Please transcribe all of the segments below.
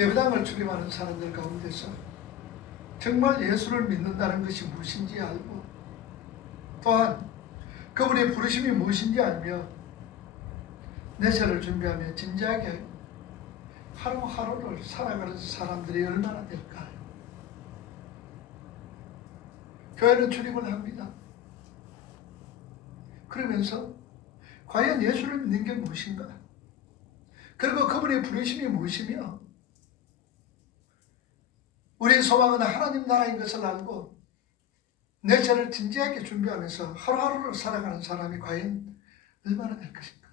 예배당을 출입하는 사람들 가운데서 정말 예수를 믿는다는 것이 무엇인지 알고, 또한 그분의 부르심이 무엇인지 알며 내세를 준비하며 진지하게 하루하루를 살아가는 사람들이 얼마나 될까요? 교회는 출입을 합니다. 그러면서 과연 예수를 믿는 게 무엇인가? 그리고 그분의 부르심이 무엇이며 우리의 소망은 하나님 나라인 것을 알고 내세를 진지하게 준비하면서 하루하루를 살아가는 사람이 과연 얼마나 될 것인가?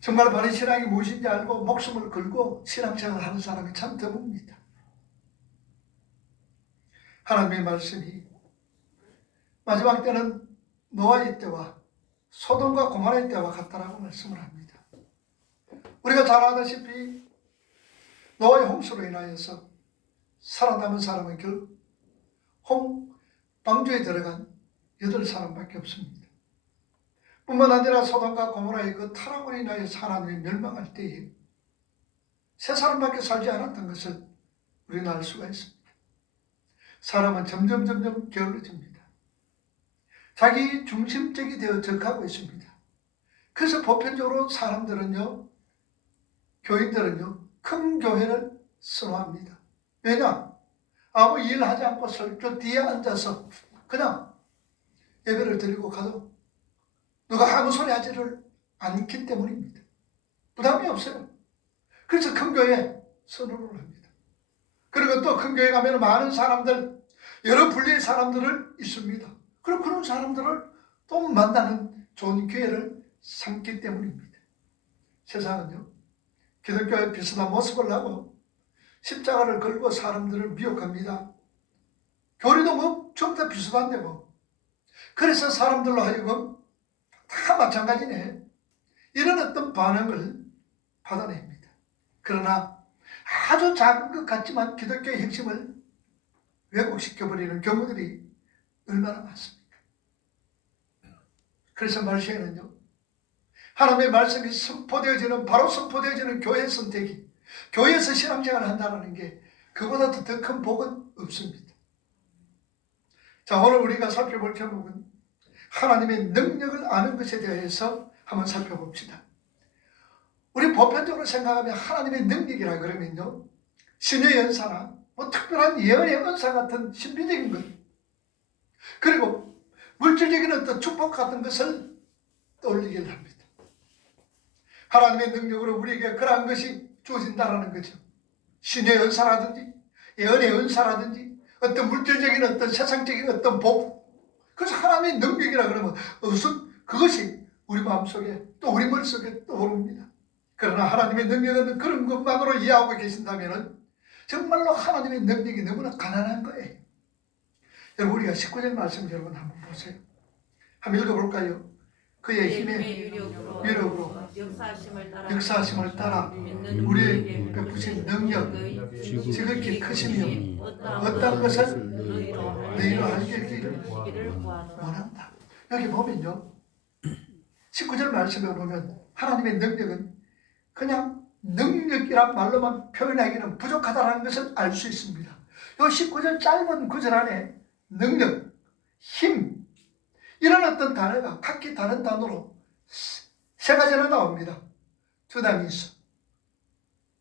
정말 바른 신앙이 무엇인지 알고 목숨을 걸고 신앙생활을 하는 사람이 참 드뭅니다. 하나님의 말씀이 마지막 때는 노아의 때와 소돔과 고모라의 때와 같다라고 말씀을 합니다. 우리가 잘 아다시피 노아의 홍수로 인하여서 살아남은 사람은 결국 방주에 들어간 8사람밖에 없습니다. 뿐만 아니라 소돔과 고모라의 그 타락으로 인하여 사람이 멸망할 때에 3사람밖에 살지 않았던 것을 우리는 알 수가 있습니다. 사람은 점점 게을러집니다. 자기 중심적이 되어 적하고 있습니다. 그래서 보편적으로 사람들은요, 교인들은요, 큰 교회를 선호합니다. 왜냐? 아무 일 하지 않고 설교 뒤에 앉아서 그냥 예배를 드리고 가도 누가 아무 소리 하지를 않기 때문입니다. 부담이 없어요. 그래서 큰 교회 선호를 합니다. 그리고 또 큰 교회 가면 많은 사람들, 여러 분류의 사람들을 있습니다. 그리고 그런 사람들을 또 만나는 좋은 기회를 삼기 때문입니다. 세상은요, 기독교의 비슷한 모습을 하고 십자가를 걸고 사람들을 미혹합니다. 교리도 뭐 전부 다 비슷한데 뭐. 그래서 사람들로 하여금 다 마찬가지네, 이런 어떤 반응을 받아냅니다. 그러나 아주 작은 것 같지만 기독교의 핵심을 왜곡시켜버리는 경우들이 얼마나 많습니까? 그래서 말시에는요, 하나님의 말씀이 선포되어지는, 바로 선포되어지는 교회 선택이, 교회에서 신앙생활을 한다는 게 그보다 더 큰 복은 없습니다. 자, 오늘 우리가 살펴볼 제목은 하나님의 능력을 아는 것에 대해서 한번 살펴봅시다. 우리 보편적으로 생각하면 하나님의 능력이라 그러면요, 신의 연사나 뭐 특별한 예언의 은사 같은 신비적인 것, 그리고 물질적인 어떤 축복 같은 것을 떠올리게 합니다. 하나님의 능력으로 우리에게 그러한 것이 주어진다라는 거죠. 신의 은사라든지 예언의 은사라든지 어떤 물질적인 어떤 세상적인 어떤 복, 그래서 하나님의 능력이라 그러면 무슨 그것이 우리 마음속에 또 우리 머릿속에 떠오릅니다. 그러나 하나님의 능력은 그런 것만으로 이해하고 계신다면 정말로 하나님의 능력이 너무나 가난한 거예요. 여러분, 우리가 19절 말씀 여러분 한번 보세요. 한번 읽어볼까요? 그의 힘의 위력으로 역사하심을 따라 우리에게 베푸신 능력 지극히 크시며 어떤 것을 너희로 알기를 원한다. 여기 보면요, 19절 말씀에 보면 하나님의 능력은 그냥 능력이란 말로만 표현하기는 부족하다는 것을 알 수 있습니다. 이 19절 짧은 구절 안에 능력, 힘, 이런 어떤 단어가 각기 다른 단어로 3가지나 나옵니다. 두나미스,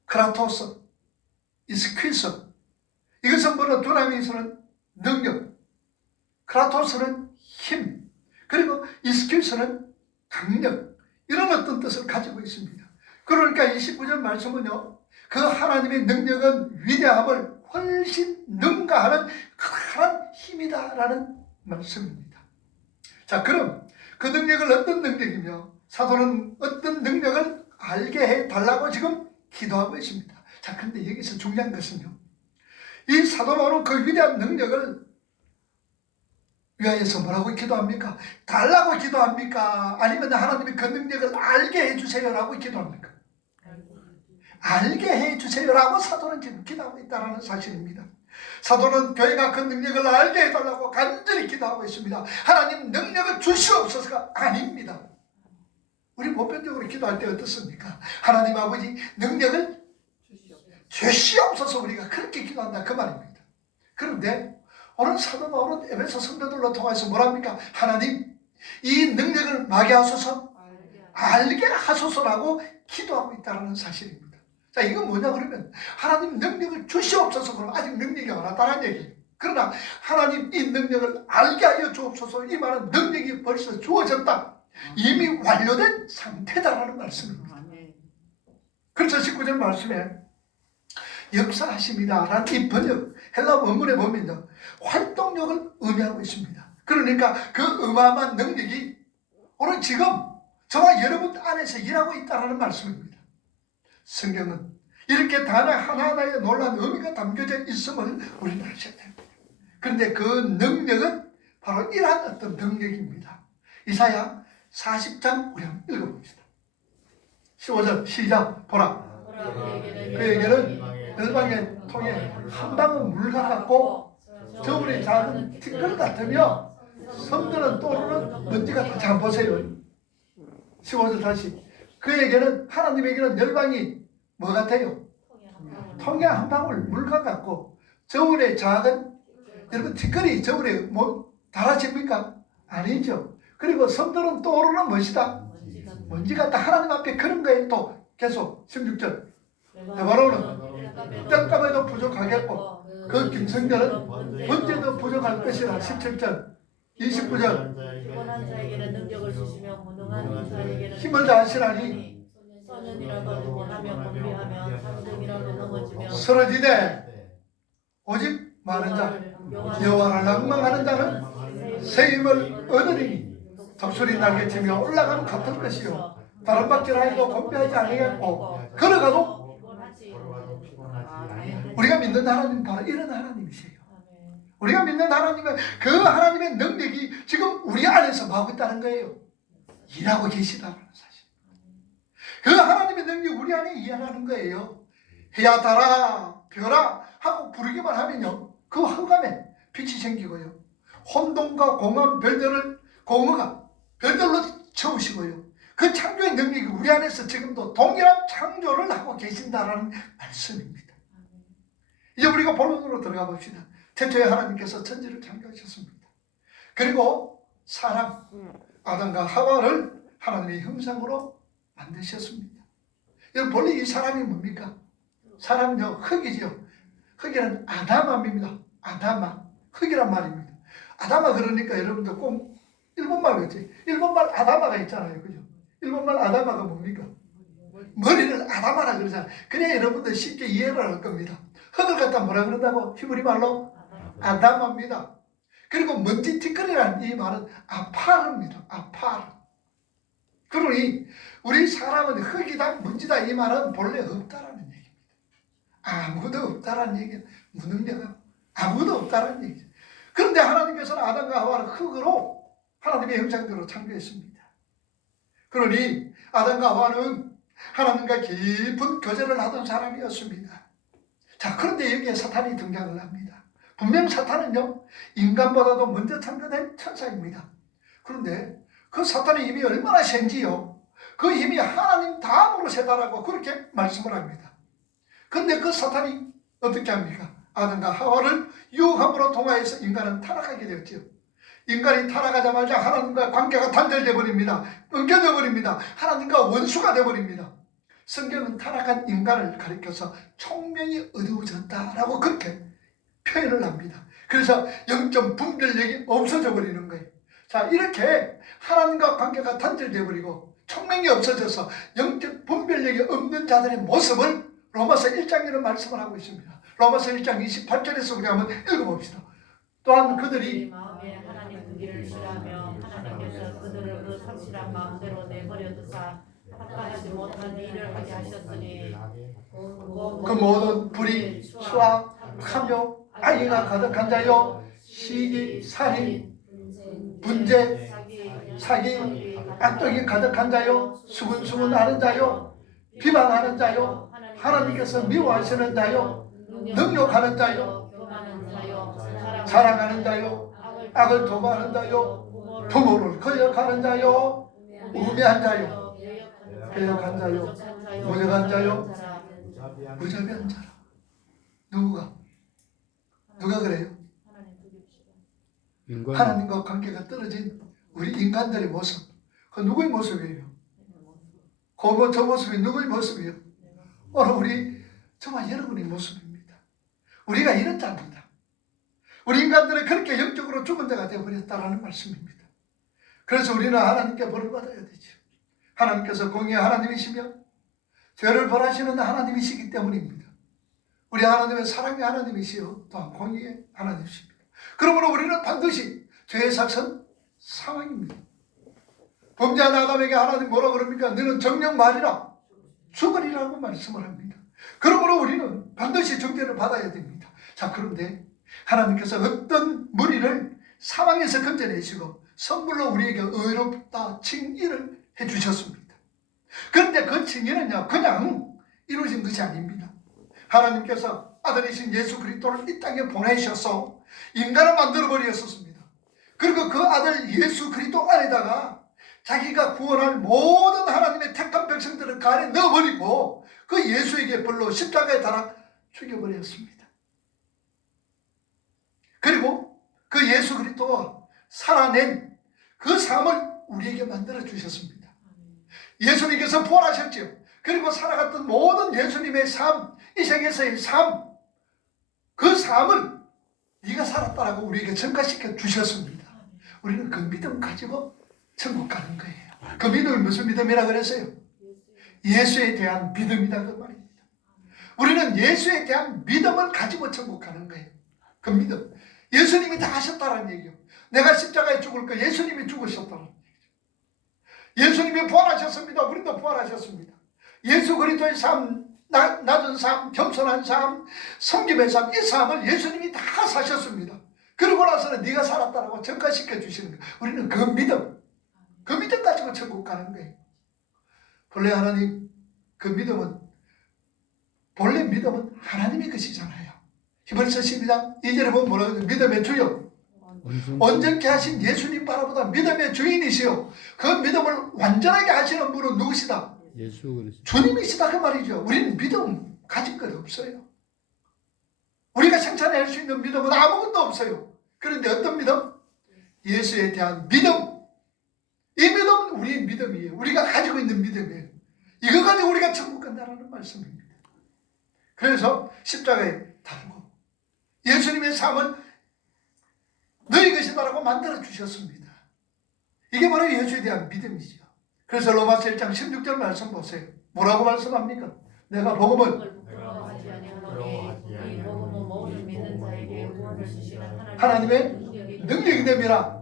크라토스, 이스퀴스. 이것은 뭐냐? 두나미스는 능력, 크라토스는 힘, 그리고 이스퀴스는 강력, 이런 어떤 뜻을 가지고 있습니다. 그러니까 29절 말씀은요, 그 하나님의 능력은 위대함을 훨씬 능가하는 큰 힘이다라는 말씀입니다. 자, 그럼 그 능력을 어떤 능력이며 사도는 어떤 능력을 알게 해달라고 지금 기도하고 있습니다. 자, 그런데 여기서 중요한 것은요, 이 사도 바울은 그 위대한 능력을 위하여서 뭐라고 기도합니까? 달라고 기도합니까? 아니면 하나님이 그 능력을 알게 해주세요라고 기도합니까? 알게 해주세요라고 사도는 지금 기도하고 있다는 사실입니다. 사도는 교회가 그 능력을 알게 해달라고 간절히 기도하고 있습니다. 하나님 능력을 주시옵소서가 아닙니다. 우리 보편적으로 기도할 때 어떻습니까? 하나님 아버지 능력을 주시옵소서 우리가 그렇게 기도한다 그 말입니다. 그런데 오늘 사도 바울은 에베소 성도들로 통해서 뭐랍니까? 하나님 이 능력을 마게 하소서, 알게 하소서라고 기도하고 있다는 사실입니다. 자, 이건 뭐냐 그러면 하나님 능력을 주시옵소서. 그럼 아직 능력이 안 왔다는 얘기예요. 그러나 하나님 이 능력을 알게 하여 주옵소서, 이 말은 능력이 벌써 주어졌다, 이미 완료된 상태다라는 말씀입니다. 그래서 19절 말씀에 역사하십니다 라는 이 번역 헬라 원문에 보면 활동력을 의미하고 있습니다. 그러니까 그 어마어마한 능력이 오늘 지금 저와 여러분 안에서 일하고 있다는 말씀입니다. 성경은 이렇게 단어 하나하나에 놀라운 의미가 담겨져 있음을 우리는 아셔야 됩니다. 그런데 그 능력은 바로 이러한 어떤 능력입니다. 이사야 40장 우리 한번 읽어봅시다. 15절 시작. 보라, 그에게는 열방의 통에 한 방울 물과 같고 저울이 작은 티끌 같으며 섬들은 떠오르는 먼지 같다. 자, 보세요. 15절 다시. 그에게는, 하나님에게는 열방이 뭐 같아요? 통에 한 방울 물과 같고 저울의 작은, 여러분 티끌이 저울에 뭐 달아집니까? 아니죠. 그리고 섬들은 떠오르는 것이다, 먼지 같다. 하나님 앞에 그런 거에 또 계속 16절 바로는 땔감에도 부족하겠고 그 김성들은 언제도 부족할 것이라. 17절 29절 피곤한 자에게는 능력을 주시며 무능한 자에게는 힘을 다하시라니 소년이라도 원하며 건비하며 상등이라도 넘어지며 쓰러지되 오직 많은 자 여호와를 낭망하는 자는 새 힘을 얻으리니 독수리 날개치며 올라가는 같을 것이요 바람박질하여도 건비하지 아니하겠고 걸어가도. 우리가 믿는 하나님은 바로 이런 하나님이세요. 우리가 믿는 하나님은 그 하나님의 능력이 지금 우리 안에서 하고 있다는 거예요. 일하고 계시다는 사실. 그 하나님의 능력이 우리 안에 일하는 거예요. 해야 달아 벼라 하고 부르기만 하면요, 그 흑암에 빛이 생기고요, 혼돈과 공허한 공허가 별들로 채우시고요, 그 창조의 능력이 우리 안에서 지금도 동일한 창조를 하고 계신다는 말씀입니다. 이제 우리가 본론으로 들어가 봅시다. 태초에 하나님께서 천지를 창조하셨습니다. 그리고 사람 아담과 하와를 하나님의 형상으로 만드셨습니다. 여러분, 본래 이 사람이 뭡니까? 사람은요, 흙이지요. 흙이란 아담아입니다. 아담아, 흙이란 말입니다. 아담아 그러니까 여러분들 꼭 일본말 그렇지? 일본말 아담아가 있잖아요, 그죠? 일본말 아담아가 뭡니까? 머리를 아담아라 그러잖아요. 그래야 여러분들 쉽게 이해를 할 겁니다. 흙을 갖다 뭐라 그런다고? 히브리 말로 아담아입니다. 그리고 먼지 티끌이라는 이 말은 아파르입니다. 아파르. 그러니 우리 사람은 흙이다 먼지다 이 말은 본래 없다라는 얘기입니다. 아무것도 없다라는 얘기야. 무능력하고 아무것도 없다라는 얘기죠. 그런데 하나님께서는 아담과 하와를 흙으로 하나님의 형상대로 창조했습니다. 그러니 아담과 하와는 하나님과 깊은 교제를 하던 사람이었습니다. 자, 그런데 여기에 사탄이 등장을 합니다. 분명 사탄은요, 인간보다도 먼저 창조된 천사입니다. 그런데 그 사탄의 힘이 얼마나 센지요, 그 힘이 하나님 다음으로 세다라고 그렇게 말씀을 합니다. 그런데 그 사탄이 어떻게 합니까? 아담과 하와를 유혹함으로 통하여서 인간은 타락하게 되었죠. 인간이 타락하자마자 하나님과 관계가 단절되어 버립니다. 끊겨져 버립니다. 하나님과 원수가 되어 버립니다. 성경은 타락한 인간을 가리켜서 총명이 어두워졌다라고 그렇게 표현을 합니다. 그래서 영적 분별력이 없어져 버리는 거예요. 자, 이렇게 하나님과 관계가 단절되어 버리고 총명이 없어져서 영적 분별력이 없는 자들의 모습을 로마서 1장이라는 말씀을 하고 있습니다. 로마서 1장 28절에서 우리 한번 읽어봅시다. 또한 그들이 마음에 하나님 그 길을 싫어하며 하나님께서 그들을 그 상실한 마음대로 내버려 두사 합당하지 못한 일을 하게 하셨으니 그 모든 불의, 수악, 탐욕, 악의가 가득한 자요, 시기, 살인, 분재, 사기, 악독이 가득한 자요, 수군수군하는 자요, 비방하는 자요, 하나님께서 미워하시는 자요, 능욕하는 자요, 사랑하는 자요, 악을 도모하는 자요, 부모를 거역하는 자요, 우매한 자요, 배역한 자요, 무정한 자요, 무자비한 자라. 누가 그래요? 하나님 두렵시다. 하나님과 관계가 떨어진 우리 인간들의 모습. 그 누구의 모습이에요? 저 모습이 누구의 모습이에요? 오늘 우리 정말 여러분의 모습입니다. 우리가 이런 자입니다. 우리 인간들은 그렇게 영적으로 죽은 자가 되어버렸다라는 말씀입니다. 그래서 우리는 하나님께 벌을 받아야 되죠. 하나님께서 공의의 하나님이시며 죄를 벌하시는 하나님이시기 때문입니다. 우리 하나님은 사랑의 하나님이시요 또한 공의의 하나님이십니다. 그러므로 우리는 반드시 죄의 삭선 사망입니다. 범죄한 아담에게 하나님 뭐라 그럽니까? 너는 정령 말이라 죽으리라고 말씀을 합니다. 그러므로 우리는 반드시 정죄를 받아야 됩니다. 자, 그런데 하나님께서 어떤 무리를 사망에서 건져내시고 선물로 우리에게 의롭다 칭의를 해주셨습니다. 그런데 그 칭의는요 그냥 이루어진 것이 아닙니다. 하나님께서 아들이신 예수 그리스도를 이 땅에 보내셔서 인간을 만들어버리셨습니다. 그리고 그 아들 예수 그리스도 안에다가 자기가 구원할 모든 하나님의 택한 백성들을 그 안에 넣어버리고 그 예수에게 벌로 십자가에 달아 죽여버렸습니다. 그리고 그 예수 그리스도가 살아낸 그 삶을 우리에게 만들어 주셨습니다. 예수님께서 부활하셨죠. 그리고 살아갔던 모든 예수님의 삶, 이 생에서의 삶, 그 삶을 네가 살았다라고 우리에게 전가시켜 주셨습니다. 우리는 그 믿음 가지고 천국 가는 거예요. 그 믿음이 무슨 믿음이라 그랬어요? 예수에 대한 믿음이다 그 말입니다. 우리는 예수에 대한 믿음을 가지고 천국 가는 거예요. 그 믿음. 예수님이 다 하셨다는 얘기요. 내가 십자가에 죽을 거 예수님이 죽으셨다는 얘기죠. 예수님이 부활하셨습니다. 우리도 부활하셨습니다. 예수 그리스도의 삶, 낮은 삶, 겸손한 삶, 섬김의 삶, 이 삶을 예수님이 다 사셨습니다. 그러고 나서는 네가 살았다라고 전가시켜 주시는 거예요. 우리는 그 믿음 가지고 천국 가는 거예요. 본래 하나님, 본래 믿음은 하나님의 것이잖아요. 히브리서 12장 2절에 보면 뭐라고 해요? 믿음의 주요 온전케 하신 예수님 바라보다 믿음의 주인이시요 그 믿음을 완전하게 하시는 분은 누구시다? 예수 그리스도. 주님이시다 그 말이죠. 우리는 믿음 가진 것 없어요. 우리가 생산할 수 있는 믿음은 아무것도 없어요. 그런데 어떤 믿음? 예수에 대한 믿음. 이 믿음은 우리의 믿음이에요. 우리가 가지고 있는 믿음이에요. 이거 가지고 우리가 천국 간다는 말씀입니다. 그래서 십자가에 달고 예수님의 삶은 너희 것이다라고 만들어 주셨습니다. 이게 바로 예수에 대한 믿음이죠. 그래서 로마서 1장 16절 말씀 보세요. 뭐라고 말씀합니까? 내가 복음을 부끄러워하지 아니하노니 이 복음은 모든 믿는 자에게 구원을 주시는 하나님의 능력이 됨이라.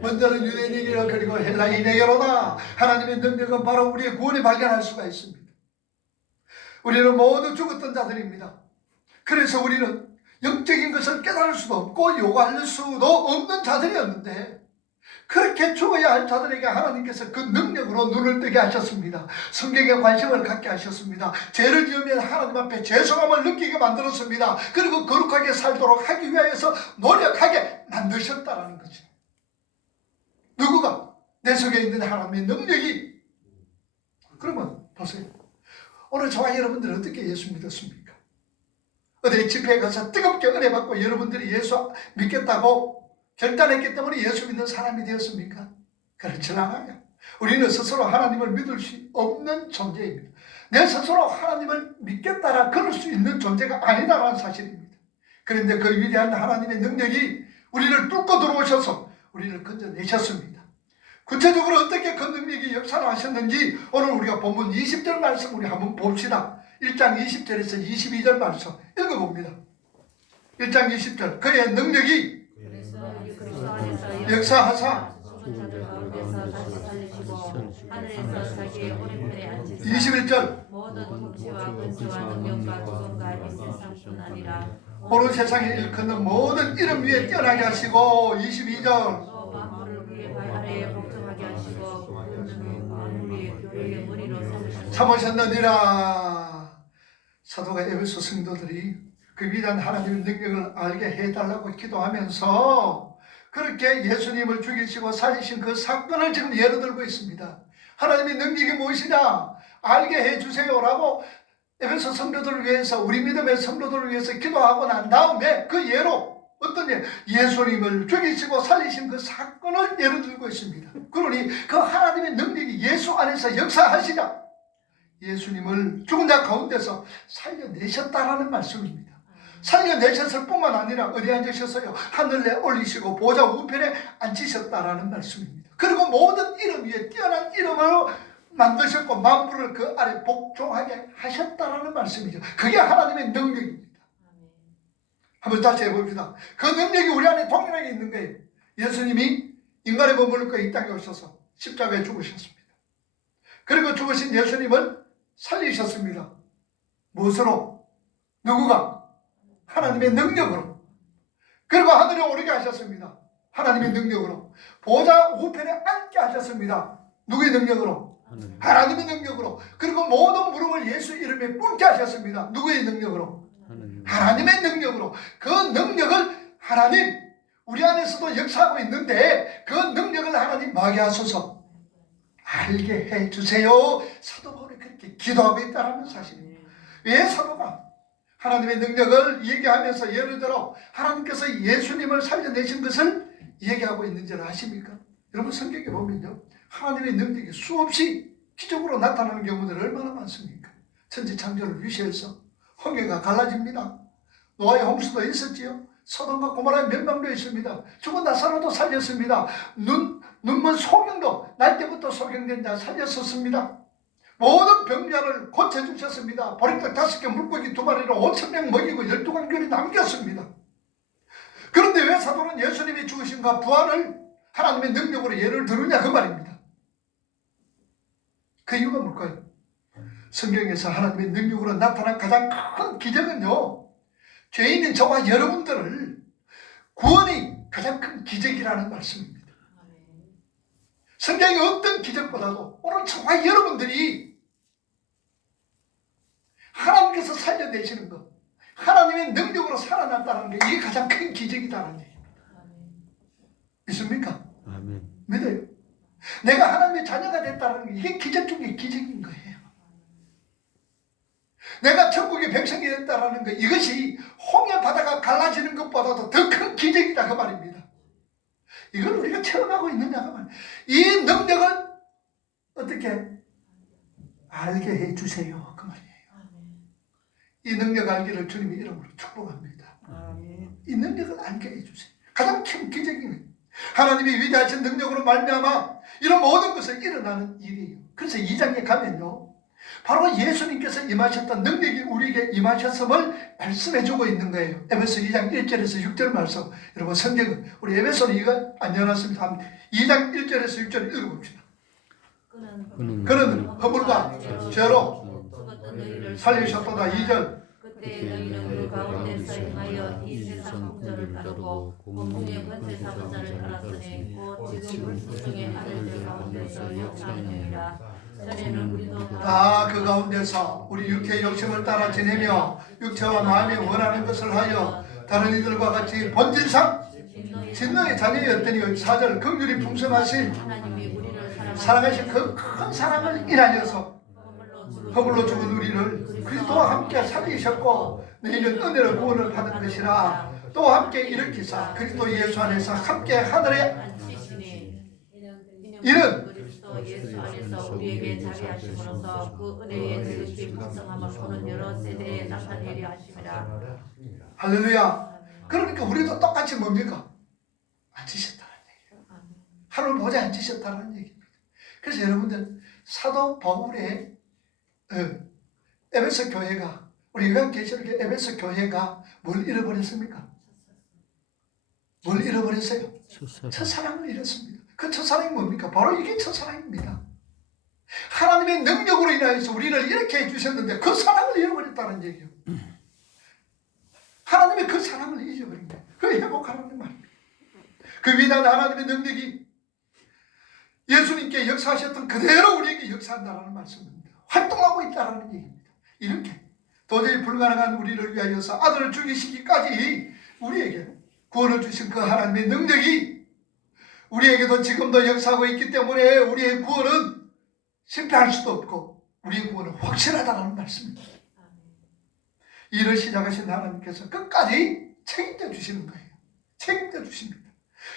먼저는 유대인에게로 그리고 헬라인에게로다. 하나님의 능력은 바로 우리의 구원에 발견할 수가 있습니다. 우리는 모두 죽었던 자들입니다. 그래서 우리는 영적인 것을 깨달을 수도 없고 요구할 수도 없는 자들이었는데 그렇게 죽어야 할 자들에게 하나님께서 그 능력으로 눈을 뜨게 하셨습니다. 성경에 관심을 갖게 하셨습니다. 죄를 지으면 하나님 앞에 죄송함을 느끼게 만들었습니다. 그리고 거룩하게 살도록 하기 위하여서 노력하게 만드셨다라는 거죠. 누구가? 내 속에 있는 하나님의 능력이. 그러면 보세요. 오늘 저와 여러분들은 어떻게 예수 믿었습니까? 어디 집회에 가서 뜨겁게 은혜 받고 여러분들이 예수 믿겠다고 결단했기 때문에 예수 믿는 사람이 되었습니까? 그렇지 않아요. 우리는 스스로 하나님을 믿을 수 없는 존재입니다. 내 스스로 하나님을 믿겠다라 그럴 수 있는 존재가 아니다라는 사실입니다. 그런데 그 위대한 하나님의 능력이 우리를 뚫고 들어오셔서 우리를 건져내셨습니다. 구체적으로 어떻게 그 능력이 역사를 하셨는지 오늘 우리가 본문 20절 말씀 우리 한번 봅시다. 1장 20절에서 22절 말씀 읽어봅니다. 1장 20절 그의 능력이 역사하사 21절 오늘 세상에 일컫는 모든 이름 위에 뛰어나게 하시고 22절 참으셨느니라. 사도가 에베소 성도들이 그 위대한 하나님의 능력을 알게 해달라고 기도하면서 그렇게 예수님을 죽이시고 살리신 그 사건을 지금 예로 들고 있습니다. 하나님의 능력이 무엇이냐 알게 해주세요라고 에베소 성도들을 위해서, 우리 믿음의 성도들을 위해서 기도하고 난 다음에 그 예로 어떤 예, 예수님을 죽이시고 살리신 그 사건을 예로 들고 있습니다. 그러니 그 하나님의 능력이 예수 안에서 역사하시자 예수님을 죽은 자 가운데서 살려내셨다라는 말씀입니다. 살려내셨을 뿐만 아니라 어디 앉으셨어요? 하늘에 올리시고 보좌 우편에 앉히셨다라는 말씀입니다. 그리고 모든 이름 위에 뛰어난 이름으로 만드셨고 만물을 그 아래 복종하게 하셨다라는 말씀이죠. 그게 하나님의 능력입니다. 한번 다시 해봅시다. 그 능력이 우리 안에 동일하게 있는 거예요. 예수님이 인간의 몸을 입고 이 땅에 오셔서 십자가에 죽으셨습니다. 그리고 죽으신 예수님을 살리셨습니다. 무엇으로? 누구가? 하나님의 능력으로. 그리고 하늘에 오르게 하셨습니다. 하나님의 능력으로. 보좌 우편에 앉게 하셨습니다. 누구의 능력으로? 하나님의 능력으로. 그리고 모든 무릎을 예수 이름에 꿇게 하셨습니다. 누구의 능력으로? 하나님의 능력으로. 그 능력을 하나님 우리 안에서도 역사하고 있는데 그 능력을 하나님 뭐하게 하소서? 알게 해주세요. 사도 바울이 그렇게 기도하고 있다는 사실입니다. 왜 사도가 하나님의 능력을 얘기하면서 예를 들어 하나님께서 예수님을 살려내신 것을 얘기하고 있는지를 아십니까? 여러분 성경에 보면요, 하나님의 능력이 수없이 기적으로 나타나는 경우들 얼마나 많습니까? 천지창조를 위시해서 홍해가 갈라집니다. 노아의 홍수도 있었지요. 소돔과 고모라의 멸망도 있습니다. 죽은 나사로도 살렸습니다. 눈먼 소경도 날 때부터 소경된 자 살렸었습니다. 모든 병자를 고쳐주셨습니다. 보리떡 5개 물고기 2마리로 5,000명 먹이고 12광결이 남겼습니다. 그런데 왜 사도는 예수님이 죽으신가 부활을 하나님의 능력으로 예를 들으냐 그 말입니다. 그 이유가 뭘까요? 성경에서 하나님의 능력으로 나타난 가장 큰 기적은요, 죄인인 저와 여러분들을 구원이 가장 큰 기적이라는 말씀입니다. 성경의 어떤 기적보다도 오늘 저와 여러분들이 하나님께서 살려내시는 것, 하나님의 능력으로 살아났다는 게 이게 가장 큰 기적이다는 얘기입니다. 믿습니까? 믿어요. 내가 하나님의 자녀가 됐다는 게 이게 기적 중에 기적인 거예요. 내가 천국의 백성이 됐다는 것, 이것이 홍해 바다가 갈라지는 것보다도 더 큰 기적이다 그 말입니다. 이걸 우리가 체험하고 있느냐 그 말이에요. 이 능력을 어떻게 알게 해주세요 그 말이에요. 이 능력 알기를 주님의 이름으로 축복합니다. 이 능력을 알게 해주세요. 가장 큰 기적이에요. 하나님이 위대하신 능력으로 말미암아 이런 모든 것을 일어나는 일이에요. 그래서 2장에 가면요, 바로 예수님께서 임하셨던 능력이 우리에게 임하셨음을 말씀해주고 있는 거예요. 에베소 2장 1절에서 6절 말씀. 여러분 성경은 우리 에베소는 이거 안 열었습니다. 2장 1절에서 6절 읽어봅시다. 그는 허물과 죄로 살리셨도다. 2절. 그때 너희는 그 가운데서 행하여 이 세상 풍조를 따르고 공중의 권세 잡은 자를 따랐으니 곧 지금 물수중의 아들들 가운데서 역사하느니라. 전에는 우리도 그 가운데서 우리 육체의 욕심을 따라 지내며 육체와 마음이 원하는 것을 하여 다른 이들과 같이 본질상 진노의 자녀였더니 4절 긍휼이 풍성하신 사랑하신 그 큰 사랑을 인하여서 허물로 죽은 우리를 그리스도와 함께 살리셨고 너희는 은혜로 구원을 받은 것이라. 또 함께 일으키사 그리스도 예수 안에서 함께 하늘에 이는 그리스도 예수 안에서 우리에게 자리하심으로써 그 은혜의 지극히 풍성함을 보는 여러 세대에 나타내려 하심이라. 할렐루야. 그러니까 우리도 똑같이 뭡니까? 앉으셨다는 얘기예요. 하늘 보좌에 앉으셨다는 얘기입니다. 그래서 여러분들 사도 바울의 에베소 교회가, 우리 요한계시록의 에베소 교회가 뭘 잃어버렸습니까? 뭘 잃어버렸어요? 첫사랑을 잃었습니다. 그 첫사랑이 뭡니까? 바로 이게 첫사랑입니다. 하나님의 능력으로 인하여서 우리를 이렇게 해주셨는데 그 사랑을 잃어버렸다는 얘기예요. 하나님의 그 사랑을 잊어버린 거예요. 그 회복하라는 말입니다. 그 위대한 하나님의 능력이 예수님께 역사하셨던 그대로 우리에게 역사한다는 말씀입니다. 활동하고 있다는 얘기입니다. 이렇게 도저히 불가능한 우리를 위하여서 아들을 죽이시기까지 우리에게 구원을 주신 그 하나님의 능력이 우리에게도 지금도 역사하고 있기 때문에 우리의 구원은 실패할 수도 없고 우리의 구원은 확실하다는 말씀입니다. 일을 시작하신 하나님께서 끝까지 책임져 주시는 거예요. 책임져 주십니다.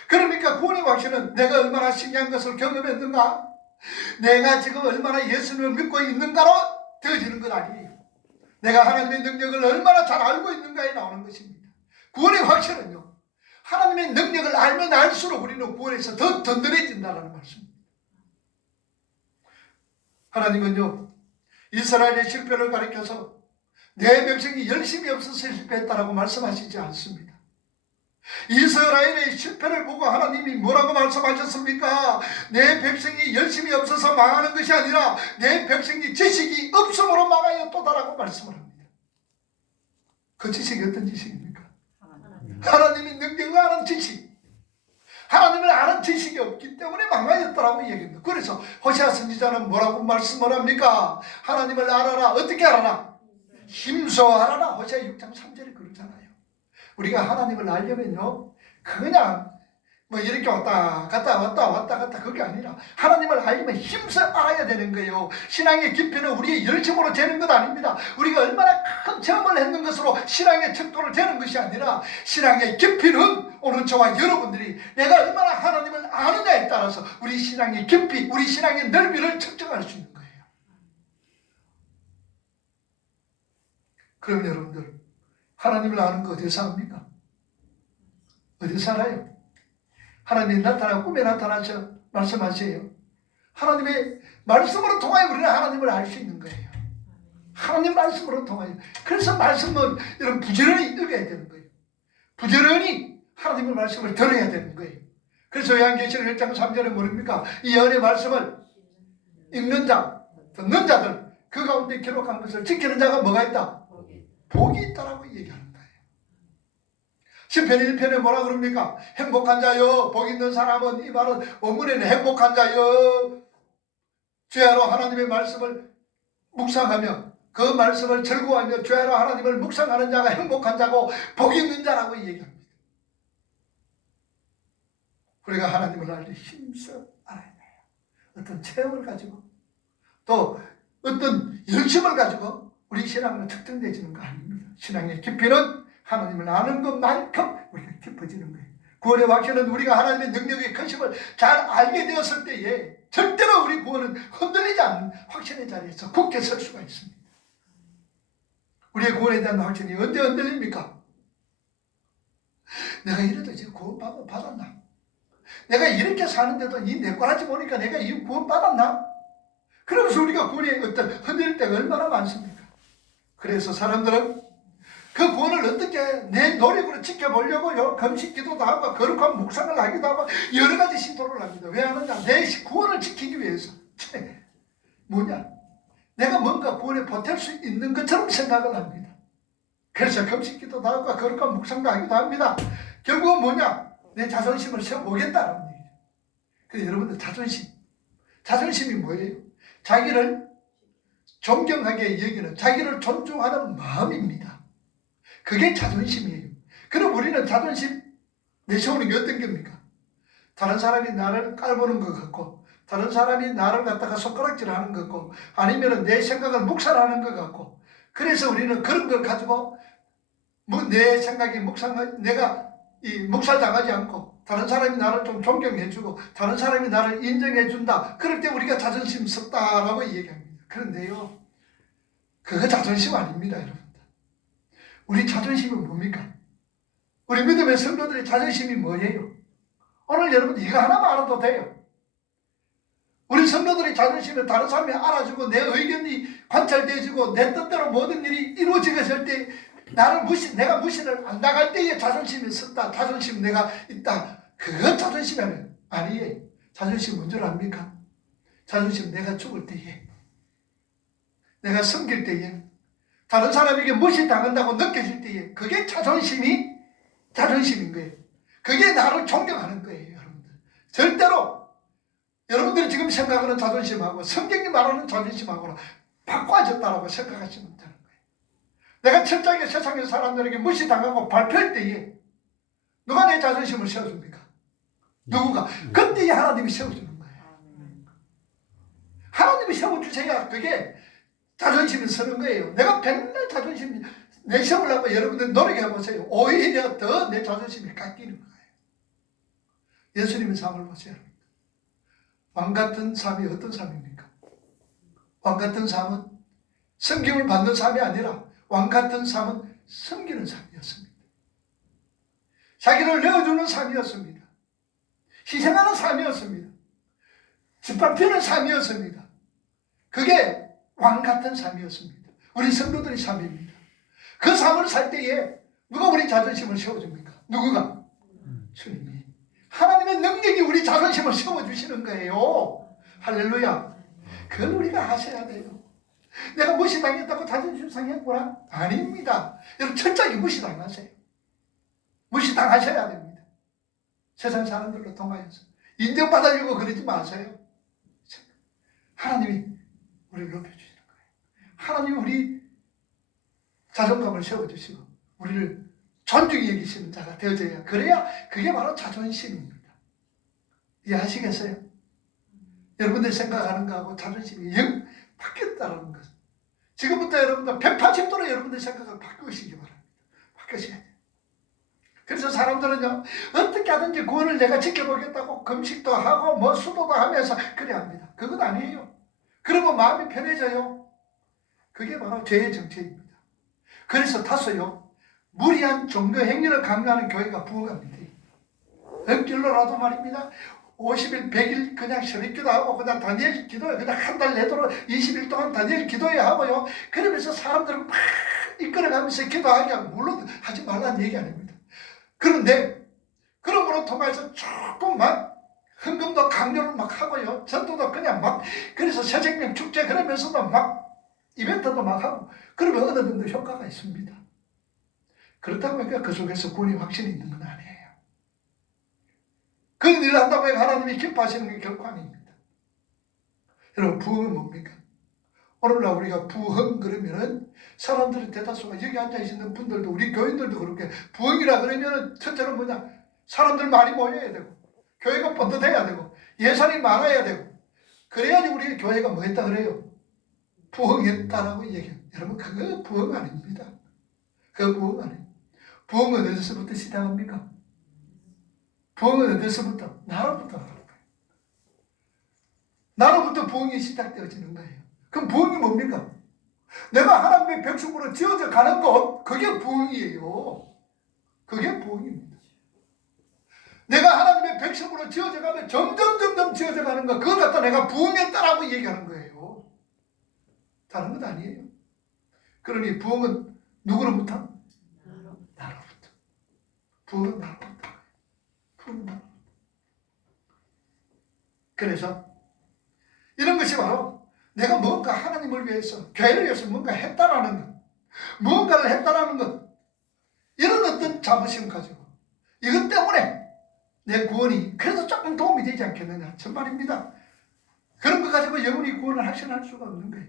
그러니까 구원의 확신은 내가 얼마나 신기한 것을 경험했는가, 내가 지금 얼마나 예수님을 믿고 있는가로 되어지는 것 아니에요. 내가 하나님의 능력을 얼마나 잘 알고 있는가에 나오는 것입니다. 구원의 확신은요, 하나님의 능력을 알면 알수록 우리는 구원에서 더 든든해진다는 말씀입니다. 하나님은요, 이스라엘의 실패를 가리켜서 내 백성이 열심이 없어서 실패했다라고 말씀하시지 않습니다. 이스라엘의 실패를 보고 하나님이 뭐라고 말씀하셨습니까? 내 백성이 열심이 없어서 망하는 것이 아니라 내 백성이 지식이 없음으로 망하였도다라고 말씀을 합니다. 그 지식이 어떤 지식입니까? 하나님의 능력을 아는 지식. 하나님을 아는 지식이 없기 때문에 망하였다라고 얘기합니다. 그래서 호세아 선지자는 뭐라고 말씀을 합니까? 하나님을 알아라. 어떻게 알아라? 힘써 알아라. 호세아 6장 3절에 그러잖아요. 우리가 하나님을 알려면요, 그냥 뭐 이렇게 왔다 갔다 그게 아니라 하나님을 알려면 힘써 알아야 되는 거예요. 신앙의 깊이는 우리의 열심으로 재는 것 아닙니다. 우리가 얼마나 큰 체험을 했는 것으로 신앙의 척도를 재는 것이 아니라 신앙의 깊이는 오늘 저와 여러분들이 내가 얼마나 하나님을 아느냐에 따라서 우리 신앙의 깊이, 우리 신앙의 넓이를 측정할 수 있는 거예요. 그럼 여러분들, 하나님을 아는 거 어디서 합니까? 어디서 알아요? 하나님이 나타나고 꿈에 나타나셔 말씀하세요. 하나님의 말씀으로 통하여 우리는 하나님을 알 수 있는 거예요. 하나님 말씀으로 통하여. 그래서 말씀은 여러분 부지런히 읽어야 되는 거예요. 부지런히 하나님의 말씀을 들어야 되는 거예요. 그래서 요한계시록 1장 3절에 뭐랍니까? 이 은혜의 말씀을 읽는 자, 듣는 자들, 그 가운데 기록한 것을 지키는 자가 뭐가 있다? 복이 있다라고 얘기하는 거예요. 시편 1편에 뭐라 그럽니까? 행복한 자여, 복 있는 사람은, 이 말은 원문에는 행복한 자여, 죄로 하나님의 말씀을 묵상하며 그 말씀을 즐거워하며 죄로 하나님을 묵상하는 자가 행복한 자고 복 있는 자라고 얘기합니다. 우리가 하나님을 알 때 힘써 알아야 돼요. 어떤 체험을 가지고 또 어떤 열심을 가지고 우리 신앙은 특정되지는 거 아닙니다. 신앙의 깊이는 하나님을 아는 것만큼 우리가 깊어지는 거예요. 구원의 확신은 우리가 하나님의 능력의 크심을 잘 알게 되었을 때에 절대로 우리 구원은 흔들리지 않는 확신의 자리에서 굳게 설 수가 있습니다. 우리의 구원에 대한 확신이 언제 흔들립니까? 내가 이래도 이제 구원 받았나? 내가 이렇게 사는데도 이 내 꼬라지 보니까 내가 이 구원 받았나? 그러면서 우리가 구원에 어떤 흔들릴 때가 얼마나 많습니까? 그래서 사람들은 그 구원을 어떻게 내 노력으로 지켜보려고요, 금식 기도도 하고 거룩한 묵상을 하기도 하고 여러 가지 시도를 합니다. 왜 하느냐? 내 구원을 지키기 위해서. 뭐냐? 내가 뭔가 구원에 보탤 수 있는 것처럼 생각을 합니다. 그래서 금식 기도도 하고 거룩한 묵상도 하기도 합니다. 결국은 뭐냐? 내 자존심을 세워보겠다는 얘기죠. 그래서 여러분들 자존심이 뭐예요? 자기를 존경하게 여기는, 자기를 존중하는 마음입니다. 그게 자존심이에요. 그럼 우리는 자존심 내세우는 게 어떤 겁니까? 다른 사람이 나를 깔보는 것 같고, 다른 사람이 나를 갖다가 손가락질하는 것 같고, 아니면 내 생각을 묵살하는 것 같고, 그래서 우리는 그런 걸 가지고 내 생각이 내가 묵살당하지 않고 다른 사람이 나를 좀 존경해주고 다른 사람이 나를 인정해준다. 그럴 때 우리가 자존심 섰다라고 얘기합니다. 그런데요, 그거 자존심 아닙니다, 여러분들. 우리 자존심은 뭡니까? 우리 믿음의 성도들의 자존심이 뭐예요? 오늘 여러분 이거 하나만 알아도 돼요. 우리 성도들의 자존심은 다른 사람이 알아주고 내 의견이 관찰되어지고 내 뜻대로 모든 일이 이루어지게 때 내가 무시를 안 당할 때에 자존심이 섰다, 자존심 내가 있다, 그거 자존심이 아니에요. 자존심 뭔 줄 압니까? 자존심 내가 죽을 때에, 내가 섬길 때에, 다른 사람에게 무시당한다고 느껴질 때에, 그게 자존심인 거예요. 그게 나를 존경하는 거예요, 여러분들. 절대로 여러분들이 지금 생각하는 자존심하고 성경이 말하는 자존심하고는 바꿔졌다고 생각하시면 되는 거예요. 내가 철저하게 세상의 사람들에게 무시당하고 발표할 때에 누가 내 자존심을 세워줍니까? 누구가? 그때에 하나님이 세워주는 거예요. 하나님이 세워주셔야 그게 자존심이 서는 거예요. 내가 맨날 자존심 내세우려고 여러분들 노력해보세요. 오히려 더 내 자존심이 깎이는 거예요. 예수님의 삶을 보세요. 왕같은 삶이 어떤 삶입니까? 왕같은 삶은 섬김을 받는 삶이 아니라 왕같은 삶은 섬기는 삶이었습니다. 자기를 내어주는 삶이었습니다. 희생하는 삶이었습니다. 짓밟히는 삶이었습니다. 그게 왕같은 삶이었습니다. 우리 성도들의 삶입니다. 그 삶을 살 때에 누가 우리 자존심을 세워줍니까? 누구가? 주님이. 하나님의 능력이 우리 자존심을 세워주시는 거예요. 할렐루야. 그걸 우리가 하셔야 돼요. 내가 무시당했다고 자존심 상했구나? 아닙니다. 여러분 철저히 무시당하세요. 무시당하셔야 됩니다. 세상 사람들로 통하여서 인정받으려고 그러지 마세요. 하나님이 우리를 높여주시는 거예요. 하나님이 우리 자존감을 세워주시고 우리를 존중히 여기시는 자가 되어져야, 그래야 그게 바로 자존심입니다. 이해하시겠어요? 여러분들 생각하는 거하고 자존심이 영 바뀌었다는 것. 지금부터 여러분들 180도로 여러분들 생각을 바꾸시기 바랍니다. 바꾸셔야 돼요. 그래서 사람들은요, 어떻게 하든지 구원을 내가 지켜보겠다고 금식도 하고 뭐 수도도 하면서 그래 합니다. 그건 아니에요. 그러면 마음이 편해져요. 그게 바로 죄의 정체입니다. 그래서 다소요, 무리한 종교 행위를 강요하는 교회가 부흥합니다. 억질로라도 말입니다. 50일, 100일 그냥 설립기도 하고 그냥 다니엘 기도에 그냥 한 달 내도록 20일 동안 다니엘 기도에 하고요. 그러면서 사람들을 막 이끌어가면서 기도하게 하고, 물론 하지 말라는 얘기 아닙니다. 그런데 그러므로 통해서 조금 막 헌금도 강요를 막 하고요. 전도도 그냥 막, 그래서 새생명 축제 그러면서도 막 이벤트도 막 하고, 그러면 어느 정도 효과가 있습니다. 그렇다고 하니까 그 속에서 구원의 확신이 있는 건 아니에요. 그 일을 한다고 해서 하나님이 기뻐하시는 게 결코 아닙니다. 여러분, 부흥은 뭡니까? 오늘날 우리가 부흥 그러면은 사람들의 대다수가, 여기 앉아있는 분들도, 우리 교인들도 그렇게, 부흥이라 그러면은 첫째는 뭐냐? 사람들 많이 모여야 되고, 교회가 뻗어대야 되고, 예산이 많아야 되고, 그래야지 우리 교회가 뭐 했다 그래요? 부흥했다라고 얘기해요. 여러분, 그거 부흥 아닙니다. 그거 부흥 아니에요. 부흥은 어디서부터 시작합니까? 부흥은 어디서부터? 나로부터 하는 거예요. 나로부터 부흥이 시작되어지는 거예요. 그럼 부흥이 뭡니까? 내가 하나님의 백성으로 지어져 가는 것, 그게 부흥이에요. 그게 부흥입니다. 내가 하나님의 백성으로 지어져 가면 점점 지어져 가는 것, 그걸 갖다 내가 부흥했다라고 얘기하는 거예요. 다른 건 아니에요. 그러니 부흥은 누구로부터? 나로부터. 부흥은 나로부터. 부흥은 나로부터. 그래서 이런 것이 바로 내가 뭔가 하나님을 위해서, 교회를 위해서 뭔가 했다라는 것, 무언가를 했다라는 것, 이런 어떤 자부심 가지고, 이것 때문에 내 구원이 그래도 조금 도움이 되지 않겠느냐, 정말입니다. 그런 것 가지고 영원히 구원을 확신할 수가 없는 거예요.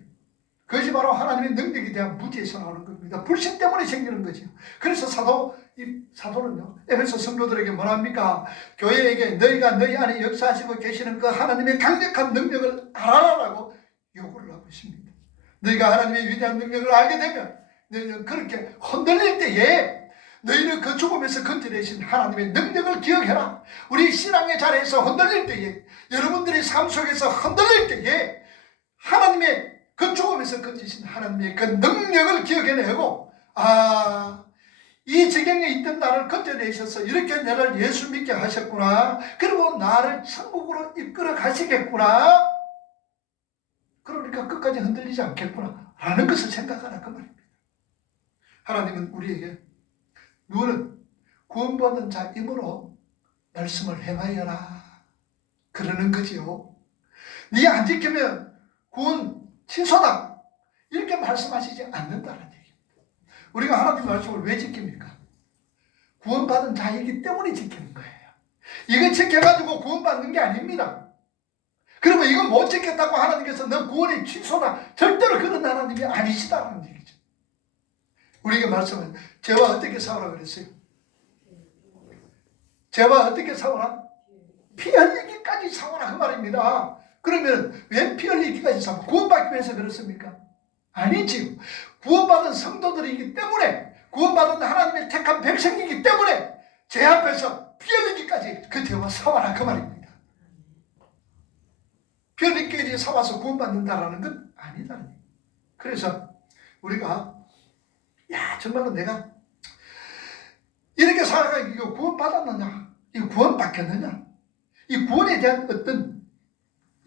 그것이 바로 하나님의 능력에 대한 무지에서 나오는 겁니다. 불신 때문에 생기는 거죠. 그래서 사도는요, 에베소 성도들에게 뭐랍니까? 교회에게 너희가 너희 안에 역사하시고 계시는 그 하나님의 강력한 능력을 알아라라고 요구를 하고 있습니다. 너희가 하나님의 위대한 능력을 알게 되면 너희는 그렇게 흔들릴 때에 너희를 그 죽음에서 건져내신 하나님의 능력을 기억해라. 우리 신앙의 자리에서 흔들릴 때에, 여러분들의 삶 속에서 흔들릴 때에 하나님의 그 죽음에서 건지신 하나님의 그 능력을 기억해내고, 이 지경에 있던 나를 건져내셔서 이렇게 나를 예수 믿게 하셨구나. 그리고 나를 천국으로 이끌어 가시겠구나. 그러니까 끝까지 흔들리지 않겠구나 라는 것을 생각하라, 그 말입니다. 하나님은 우리에게 너는 구원받은 자이므로 말씀을 행하여라 그러는 거지요. 네 안 지키면 구원 취소다, 이렇게 말씀하시지 않는다는 얘기입니다. 우리가 하나님 말씀을 왜 지킵니까? 구원받은 자이기 때문에 지키는 거예요. 이거 지켜가지고 구원받는 게 아닙니다. 그러면 이건 못 지켰다고 하나님께서 너 구원이 취소다, 절대로 그런 하나님이 아니시다는 얘기죠. 우리에게 말씀은 죄와 어떻게 싸우라 그랬어요? 죄와 어떻게 싸우라? 피 흘리기까지 싸우라, 그 말입니다. 그러면 왜 피 흘리기까지 싸워? 구원받기 위해서 그렇습니까? 아니지요. 구원받은 성도들이기 때문에, 구원받은 하나님의 택한 백성이기 때문에 제 앞에서 피 흘리기까지 그 죄와 사와라, 그 말입니다. 피 흘리기까지 사와서 구원받는다라는 건 아니다는 얘기예요. 그래서 우리가 정말로 내가 이렇게 살아가니까 이거 구원받았느냐, 이거 구원받겠느냐, 이 구원에 대한 어떤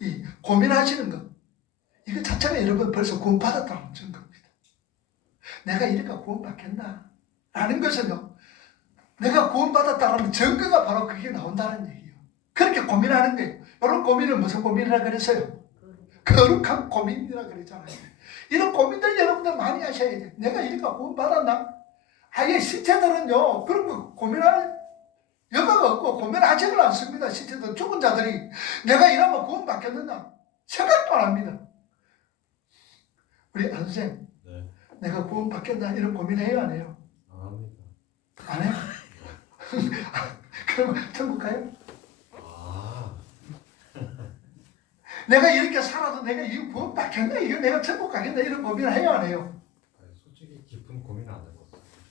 이 고민하시는 것, 이거 자체가 여러분 벌써 구원받았다는 증거입니다. 내가 이렇게 구원받겠나 라는 것은요, 내가 구원받았다는 증거가 바로 그게 나온다는 얘기예요. 그렇게 고민하는 거예요. 이런 고민을 무슨 고민이라 그랬어요? 거룩한 고민이라 그랬잖아요. 이런 고민들 여러분들 많이 하셔야 돼요. 내가 이렇게 구원받았나? 아예 시체들은요, 그런 거 고민할 여가가 없고 고민하지를 않습니다. 시체들, 죽은 자들이 내가 이러면 구원받겠느냐 생각도 안 합니다. 우리 안 선생님, 네. 내가 구원받겠나 이런 고민해요, 안 해요? 안 합니다. 안 해요? 그럼 천국 가요? 아, 내가 이렇게 살아도 내가 이거 구원받겠나, 이거 내가 천국 가겠나 이런 고민을 해요, 안 해요? 솔직히 깊은 고민 안 해봤어요.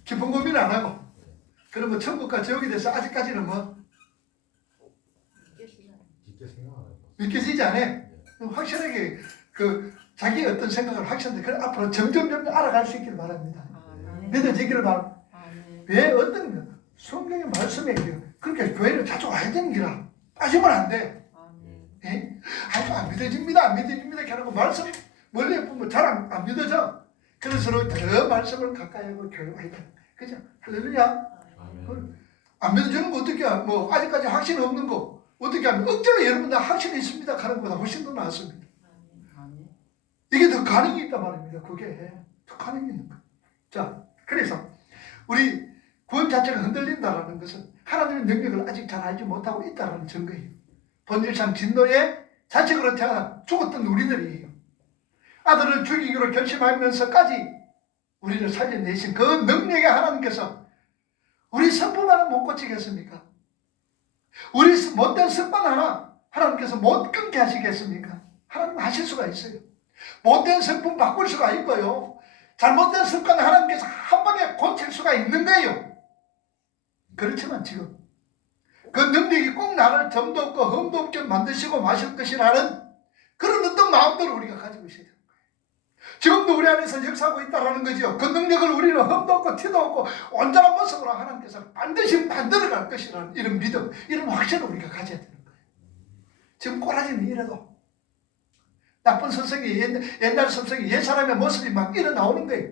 깊은 고민 안 하고. 그러면 천국과 지옥에 대해서 아직까지는 뭐 깊게 생각 안 해봤어요. 믿기지 않아요? 확실하게 그 자기의 어떤 생각을 확실한데 그 앞으로 점점 알아갈 수 있기를 바랍니다. 믿어지기를 바랍니다. 왜 어떤 성경의 말씀에 그렇게 교회를 자주 와야 되는 기라 빠지면 안 돼. 예? 아주 안 믿어집니다. 안 믿어집니다. 이렇게 말씀 멀리 보면 잘 안 믿어져. 그래서 더 말씀을 가까이 하고 교회 와야 돼. 그죠? 할렐루야. 아멘. 안 믿어주는 거 어떻게 뭐 아직까지 확신 없는 거 어떻게 하면 억지로 여러분들 확신이 있습니다 하는 것보다 훨씬 더 낫습니다. 이게 더 가능이 있단 말입니다. 그게 더 가능이 있는 거예요. 자, 그래서 우리 구원 자체가 흔들린다라는 것은 하나님의 능력을 아직 잘 알지 못하고 있다는 증거예요. 본질상 진노의 자식으로 태어나 죽었던 우리들이에요. 아들을 죽이기로 결심하면서까지 우리를 살려내신 그 능력의 하나님께서 우리 성품 하나 못 고치겠습니까? 우리 못된 습관 하나 하나님께서 못 끊게 하시겠습니까? 하나님 하실 수가 있어요. 못된 성품 바꿀 수가 있고요. 잘못된 습관 하나님께서 한 방에 고칠 수가 있는 거예요. 그렇지만 지금 그 능력이 꼭 나를 점도 없고 흠도 없게 만드시고 마실 것이라는 그런 어떤 마음들을 우리가 가지고 있어야 돼요. 지금도 우리 안에서 역사하고 있다는 거죠. 그 능력을 우리는 흠도 없고 티도 없고 온전한 모습으로 하나님께서 반드시 만들어갈 것이라는 이런 믿음, 이런 확신을 우리가 가져야 되는 거예요. 지금 꼬라지는 이래도 나쁜 선생이 옛날 선생이 옛사람의 모습이 막 일어나오는 거예요.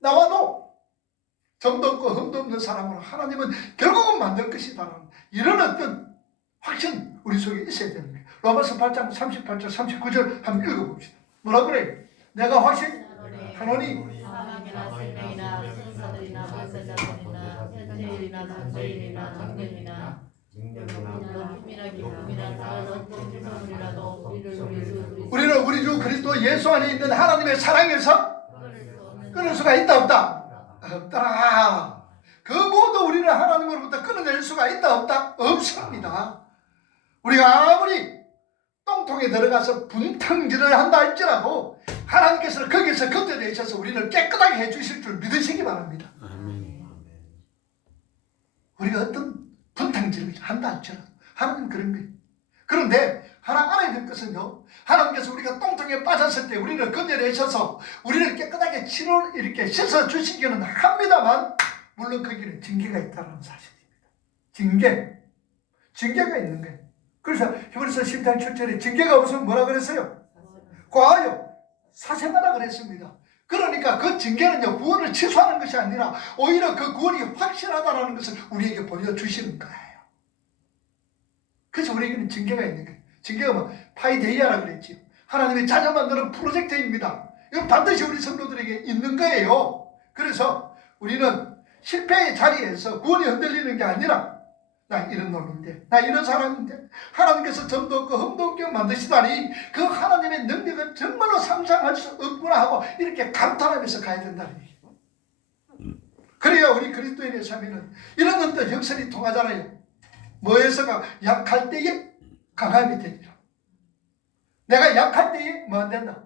나와도 점도 없고 흠도 없는 사람으로 하나님은 결국은 만들 것이다라는 이런 어떤 확신 우리 속에 있어야 되는 거예요. 로마서 8장 38절 39절 한번 읽어봅시다. 뭐라 그래요? 내가 확신 하노니 사망이나 생명이나 천사들이나 권세자들이나 현재일이나 장래일이나 장년이나 높음이나 깊음이나 다른 어떤 피조물이라도 우리는 우리 주 그리스도 예수 안에 있는 하나님의 사랑에서 끊을 수가 있다 없다? 없다. 그 모두 우리를 하나님으로부터 끊어낼 수가 있다 없다? 없습니다. 우리가 아무리 똥통에 들어가서 분탕질을 한다 할지라도 하나님께서는 거기서 건져내셔서 우리를 깨끗하게 해주실 줄 믿으시기 바랍니다. 아멘. 우리가 어떤 분탕질을 한다 할지라도 하나님은 그런 거예요. 그런데 하나 알아야 될 것은요, 하나님께서 우리가 똥통에 빠졌을 때 우리를 건져내셔서 우리를 깨끗하게 이렇게 씻어주시기는 합니다만 물론 거기는 징계가 있다는 사실입니다. 징계가 있는 거예요. 그래서 히브리서 10장 7절에 징계가 없으면 뭐라 그랬어요? 과하여 사생하라 그랬습니다. 그러니까 그 징계는요, 구원을 취소하는 것이 아니라 오히려 그 구원이 확실하다는 것을 우리에게 보여주시는 거예요. 그래서 우리에게는 징계가 있는 거예요. 징계가 뭐 파이데이아라 그랬지요. 하나님의 자녀 만드는 프로젝트입니다. 이건 반드시 우리 성도들에게 있는 거예요. 그래서 우리는 실패의 자리에서 구원이 흔들리는 게 아니라 나 이런 놈인데, 나 이런 사람인데 하나님께서 점도 없고 흠도 없게 만드시다니 그 하나님의 능력은 정말로 상상할 수 없구나 하고 이렇게 감탄하면서 가야 된다는 얘기예요. 그래야 우리 그리스도인의 삶에는 이런 어떤 역설이 통하잖아요. 뭐에서가 약할 때에 강함이 되리라. 내가 약할 때에 뭐 안 된다?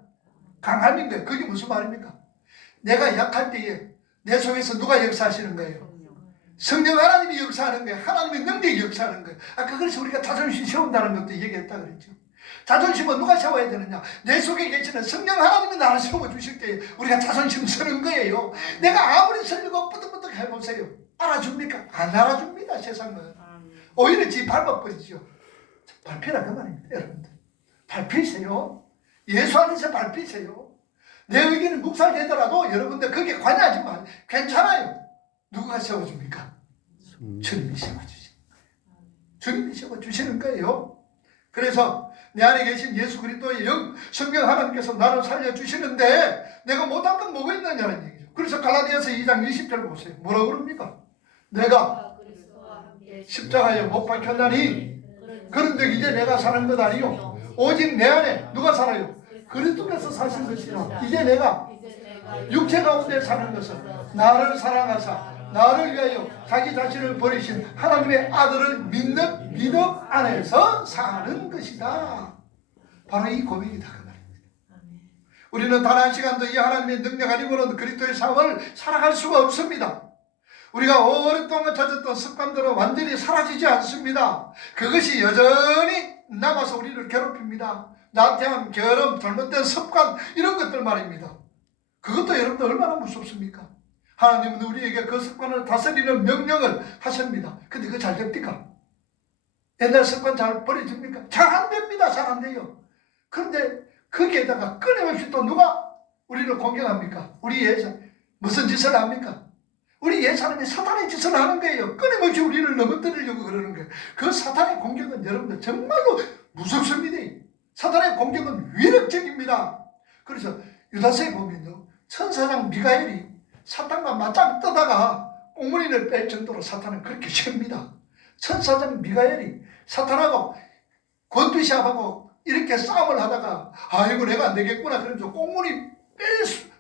강함인 거예요. 그게 무슨 말입니까? 내가 약할 때에 내 속에서 누가 역사하시는 거예요? 성령 하나님이 역사하는 거예요. 하나님의 능력이 역사하는 거예요. 아까 그래서 우리가 자존심 세운다는 것도 얘기했다 그랬죠. 자존심은 누가 세워야 되느냐? 내 속에 계시는 성령 하나님이 나를 세워주실 때 우리가 자존심 서는 거예요. 내가 아무리 설리고 뿌듯뿌듯 해보세요. 알아줍니까? 안 알아줍니다. 세상은. 오히려 지 밟아버리죠. 밟히라 그 말입니다. 여러분들 밟히세요. 예수 안에서 밟히세요. 내 의견이 묵살되더라도 여러분들 거기에 관여하지 마. 괜찮아요. 누가 세워줍니까? 주님이 세워주시. 주님이 세워주시는 거예요. 그래서 내 안에 계신 예수 그리스도의 영, 성령 하나님께서 나를 살려주시는데 내가 못한 건 뭐가 있느냐는 얘기죠. 그래서 갈라디아서 2장 20절 보세요. 뭐라고 그럽니까? 내가 십자가에 못 박혔나니 그런데 이제 내가 사는 것 아니요 오직 내 안에 누가 살아요? 그리스도께서 사신 것이라. 이제 내가 육체 가운데 사는 것은 나를 사랑하사 나를 위하여 자기 자신을 버리신 하나님의 아들을 믿는 믿음 안에서 사는 것이다. 바로 이 고백이다 그 말입니다. 우리는 단 한 시간도 이 하나님의 능력 아니고는 그리스도의 삶을 살아갈 수가 없습니다. 우리가 오랫동안 가졌던 습관들은 완전히 사라지지 않습니다. 그것이 여전히 남아서 우리를 괴롭힙니다. 나태함, 게으름, 잘못된 습관 이런 것들 말입니다. 그것도 여러분들 얼마나 무섭습니까? 하나님은 우리에게 그 습관을 다스리는 명령을 하십니다. 근데 그거 잘 됩니까? 옛날 습관 잘 버려집니까? 잘 안 됩니다. 잘 안 돼요. 그런데 거기에다가 끊임없이 또 누가 우리를 공격합니까? 우리 예산 무슨 짓을 합니까? 우리 예사람이 사탄의 짓을 하는 거예요. 끊임없이 우리를 넘어뜨리려고 그러는 거예요. 그 사탄의 공격은 여러분들 정말로 무섭습니다. 사탄의 공격은 위력적입니다. 그래서 유다서에 보면요, 천사장 미가엘이 사탄과 맞짱 뜨다가 꽁무니를 뺄 정도로 사탄은 그렇게 셉니다. 천사장 미가엘이 사탄하고 권투시합하고 이렇게 싸움을 하다가 아이고 내가 안 되겠구나 그러면서 꽁무니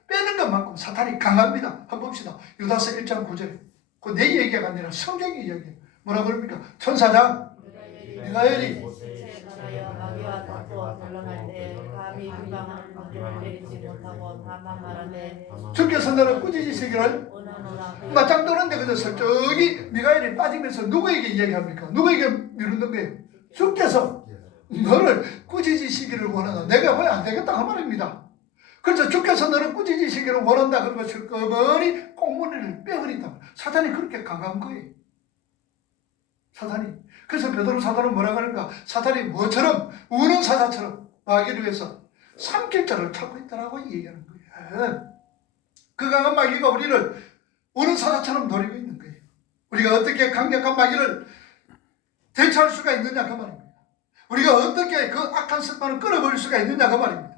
빼는 것만큼 사탄이 강합니다. 한번 봅시다. 유다서 1장 9절에 그 내 얘기가 아니라 성경의 이야기예요. 뭐라 그럽니까? 천사장 미가엘이 마귀와 다투어 변론할 때 감히 비방하는 명령을 내리지 못하고 다만 말하되 주께서 너를 꾸짖으시기를 맞짱 뜨는데 그래서 저기 미가엘이 빠지면서 누구에게 이야기합니까? 누구에게 미루는 거예요? 주께서 너를 꾸짖으시기를 원하다. 내가 왜 안 되겠다 그 말입니다. 그래서 주께서 너를 꾸짖으시기를 원한다. 그러면 슬그머니 꽁무니를 빼버린다. 사탄이 그렇게 강한 거예요. 사탄이. 그래서 베드로 사도는 뭐라고 하는가? 사탄이 뭐처럼 우는 사자처럼 마귀를 위해서 삼킬자를 찾고 있다라고 얘기하는 거예요. 그 강한 마귀가 우리를 우는 사자처럼 노리고 있는 거예요. 우리가 어떻게 강력한 마귀를 대처할 수가 있느냐 그 말입니다. 우리가 어떻게 그 악한 습관을 끊어버릴 수가 있느냐 그 말입니다.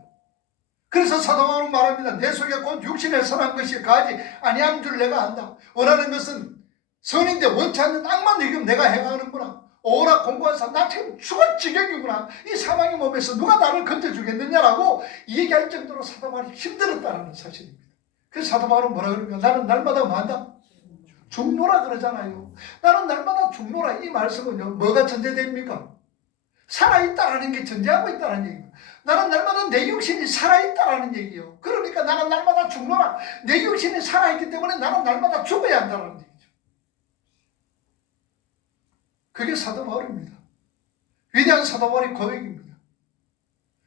그래서 사도 바울은 말합니다. 내 속에 곧 육신에 선한 것이 가지 아니한 줄 내가 안다. 원하는 것은 선인데 원치 않는 악만 이기면 내가 행하는구나. 오라 공고한 사람 나 지금 죽을 지경이구나. 이 사망의 몸에서 누가 나를 건져주겠느냐라고 얘기할 정도로 사도 바울이 힘들었다는 사실입니다. 그래서 사도 바울은 뭐라 그러니까 나는 날마다 뭐 한다? 죽노라 그러잖아요. 나는 날마다 죽노라. 이 말씀은요 뭐가 전제됩니까? 살아있다라는 게 전제하고 있다는 얘기입니다. 나는 날마다 내 육신이 살아있다라는 얘기예요. 그러니까 나는 날마다 죽노라. 내 육신이 살아있기 때문에 나는 날마다 죽어야 한다는 얘기죠. 그게 사도 바울입니다. 위대한 사도 바울의 고백입니다.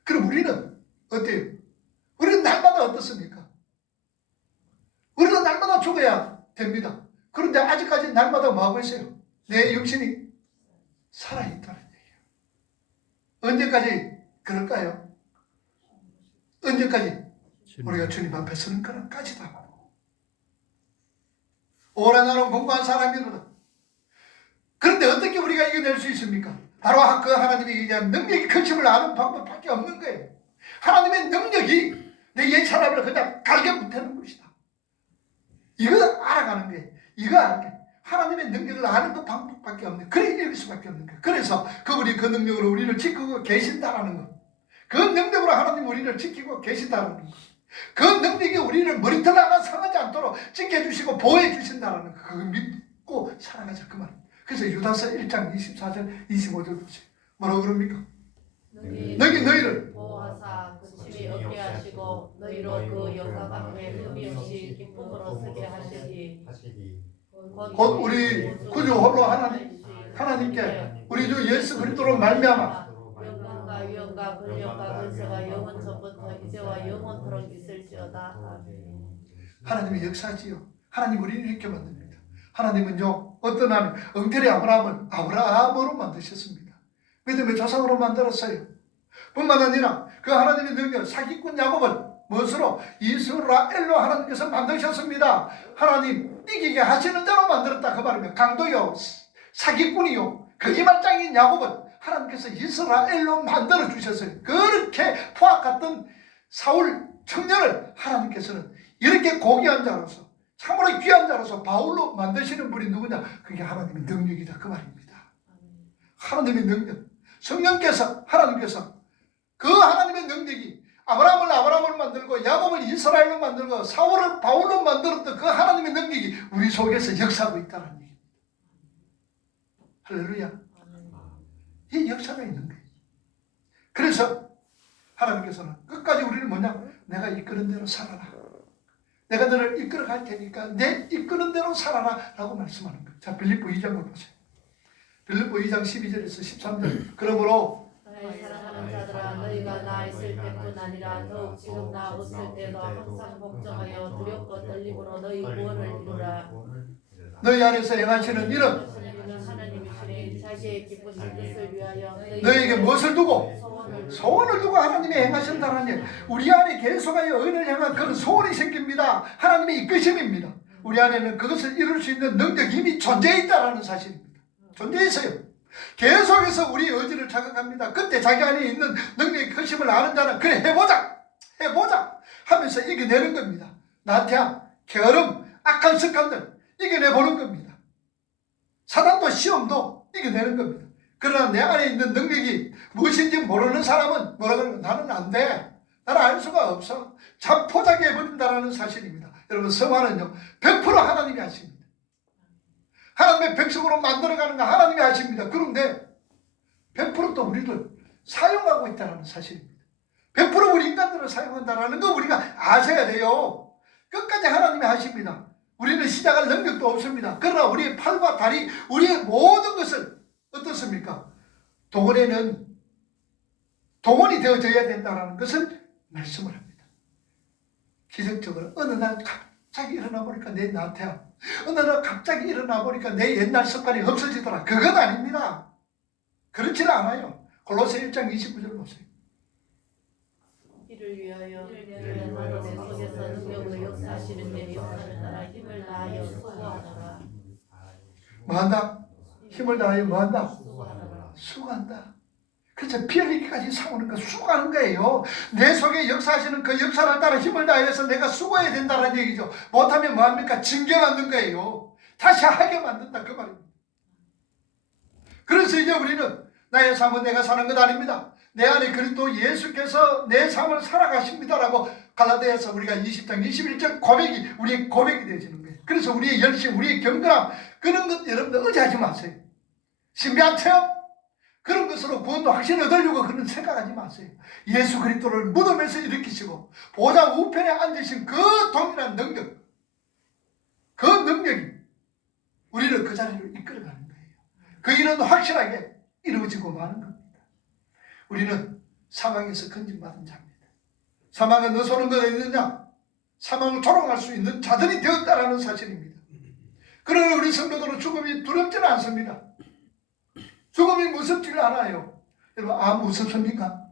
그럼 우리는 어때요? 우리는 날마다 어떻습니까? 우리는 날마다 죽어야 됩니다. 그런데 아직까지 날마다 뭐 하고 있어요? 내 육신이 살아있다는 얘기예요. 언제까지 그럴까요? 언제까지? 우리가 주님 앞에 서는 그날까지다. 오래 나는 공부한 사람이로다. 그런데 어떻게 우리가 이겨낼 수 있습니까? 바로 그 하나님이 얘기한 능력이 크심을 아는 방법밖에 없는 거예요. 하나님의 능력이 내 옛 사람을 그냥 갈게 못하는 것이다. 이거 알아가는 거예요. 이거 아는 게 하나님의 능력을 아는 그 방법밖에 없는 거예요. 그래 이길 수밖에 없는 거예요. 그래서 그분이 그 능력으로 우리를 지키고 계신다라는 것. 그 능력으로 하나님 우리를 지키고 계신다는 것. 그 능력이 우리를 머리털 하나 상하지 않도록 지켜주시고 보호해 주신다는 것. 그걸 믿고 살아가자 그 말입니다. 그래서 유다서 1장 24절 25절 보세요. 뭐라고 그럽니까? 너희 너희를 보호하사 욕심이 없게 하시고 너희로 그 영광 앞에 흠이 없이 기쁨으로 서게 하시니 곧 우리 구주 홀로 하나님께 우리 주 예수 그리스도로 말미암아 영광과 위엄과 권력과 권세가 영원 전부터 이제와 영원토록 있을지어다. 아멘. 하나님의 역사지요. 하나님 우리를 이렇게 만듭니다. 하나님은요 어떤 하나님 엉터리 아브라함을 아브라함으로 만드셨습니다. 믿음의 조상으로 만들었어요. 뿐만 아니라 그 하나님의 능력 사기꾼 야곱을 무엇으로 이스라엘로 하나님께서 만드셨습니다. 하나님 이기게 하시는 대로 만들었다 그 말이면 강도요 사기꾼이요 거짓말장인 야곱은 하나님께서 이스라엘로 만들어 주셨어요. 그렇게 포악했던 사울 청년을 하나님께서는 이렇게 고귀한 자로서 참으로 귀한 자로서 바울로 만드시는 분이 누구냐? 그게 하나님의 능력이다 그 말입니다. 하나님의 능력 성령께서 하나님께서 그 하나님의 능력이 아브라함을 만들고 야곱을 이스라엘로 만들고 사울을 바울로 만들었던 그 하나님의 능력이 우리 속에서 역사하고 있다는 얘기입니다. 할렐루야. 이 역사가 있는 거예요. 그래서 하나님께서는 끝까지 우리는 뭐냐? 내가 이끄는 대로 살아라. 내가 너를 이끌어 갈 테니까 내 이끄는 대로 살아라 라고 말씀하는 거예요. 자, 빌립보 2장을 보세요. 빌립보 2장 12절에서 13절. 그러므로 나의 사랑하는 자들아 너희가 나 있을 때뿐 아니라 더욱 지금 나 없을 때도 항상 복종하여 두렵고 떨림으로 너희 구원을 이루라. 너희 안에서 행하시는 일은 하나님이시니 자기의 기쁘신 뜻을 위하여 너희에게 무엇을 두고? 소원을 두고 하나님이 행하신다는 일. 우리 안에 계속하여 의인을 향한 그런 소원이 생깁니다. 하나님의 이끄심입니다. 우리 안에는 그것을 이룰 수 있는 능력이 이미 존재해 있다는 사실입니다. 존재해 있어요. 계속해서 우리 의지를 자극합니다. 그때 자기 안에 있는 능력의 크심을 아는 자는 그래 해보자 하면서 이겨내는 겁니다. 나태함, 게으름, 악한 습관들 이겨내보는 겁니다. 사단도 시험도 이겨내는 겁니다. 그러나 내 안에 있는 능력이 무엇인지 모르는 사람은 뭐라 그러면 나는 안 돼. 나는 알 수가 없어. 자포자기해버린다는 사실입니다. 여러분 성화는요 100% 하나님이 하십니다. 하나님의 백성으로 만들어가는 거 하나님이 하십니다. 그런데 100%또 우리를 사용하고 있다는 사실입니다. 100% 우리 인간들을 사용한다는 거 우리가 아셔야 돼요. 끝까지 하나님이 하십니다. 우리는 시작할 능력도 없습니다. 그러나 우리의 팔과 다리, 우리의 모든 것을 어떻습니까? 동원이 되어져야 된다는 것을 말씀을 합니다. 기적적으로 어느 날 갑자기 일어나 보니까 내 나태함, 어느 날 갑자기 일어나 보니까 내 옛날 습관이 없어지더라. 그건 아닙니다. 그렇지는 않아요. 골로새 1장 29절 보세요. 이를 위하여 나로 내 속에서 능력으로 역사하시는 내 역사를 따라 힘을 다하여 수고하노라. 뭐한다? 힘을 다하여 뭐한다? 수고하노라. 수고한다. 그래서 피 흘리기까지 싸우는 거 수고하는 거예요. 내 속에 역사하시는 그 역사를 따라 힘을 다해서 내가 수고해야 된다는 얘기죠. 못하면 뭐합니까? 징계받는 거예요. 다시 하게 만든다 그 말입니다. 그래서 이제 우리는 나의 삶은 내가 사는 것 아닙니다. 내 안에 그리스도 예수께서 내 삶을 살아가십니다라고 갈라디아서 우리가 20장 21절 고백이 우리의 고백이 되어지는 거예요. 그래서 우리의 열심, 우리의 경건함 그런 것 여러분들 의지하지 마세요. 신비한 체험 그런 것으로 구원도 확신을 얻으려고 그런 생각하지 마세요. 예수 그리스도를 무덤에서 일으키시고 보좌 우편에 앉으신 그 동일한 능력, 그 능력이 우리를 그 자리로 이끌어가는 거예요. 그 일은 확실하게 이루어지고 마는 겁니다. 우리는 사망에서 건진받은 자입니다. 사망은 어디서 오는 것이 있느냐? 사망을 조롱할 수 있는 자들이 되었다라는 사실입니다. 그러나 우리 성도들은 죽음이 두렵지는 않습니다. 죽음이 무섭지가 않아요. 여러분 암 무섭습니까?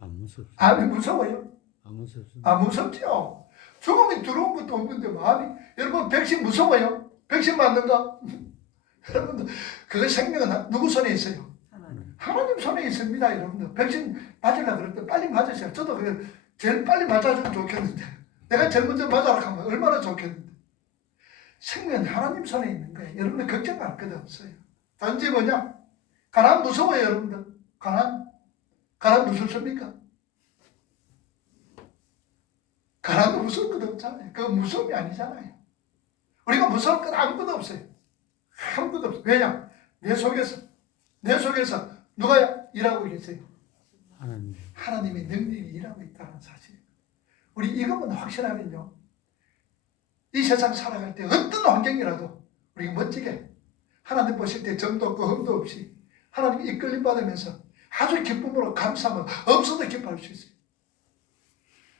안 무섭습니다. 암이 무서워요? 안 무섭습니다. 아 무섭죠. 죽음이 두려운 것도 없는데 마음이 여러분 백신 무서워요? 백신 맞는 거? 여러분들 그 생명은 누구 손에 있어요? 하나님 손에 있습니다. 여러분들 백신 맞으려고 그럴 때 빨리 맞으세요. 저도 제일 빨리 맞아주면 좋겠는데 내가 제일 먼저 맞아라 하면 얼마나 좋겠는데 생명은 하나님 손에 있는 거예요. 여러분들 걱정할 것 없어요. 단지 뭐냐? 가난 무서워요. 여러분들 가난 무섭습니까? 가난도 무서울 것 없잖아요. 그 무서움이 아니잖아요. 우리가 무서울 것 아무것도 없어요. 아무것도 없어요. 왜냐? 내 속에서 누가 일하고 계세요? 하나님의 능력이 일하고 있다는 사실입니다. 우리 이것만 확신하면요, 이 세상 살아갈 때 어떤 환경이라도 우리가 멋지게 하나님 보실 때 점도 없고 흠도 없이 하나님 이끌림 받으면서 아주 기쁨으로 감사하면 없어도 기뻐할 수 있어요.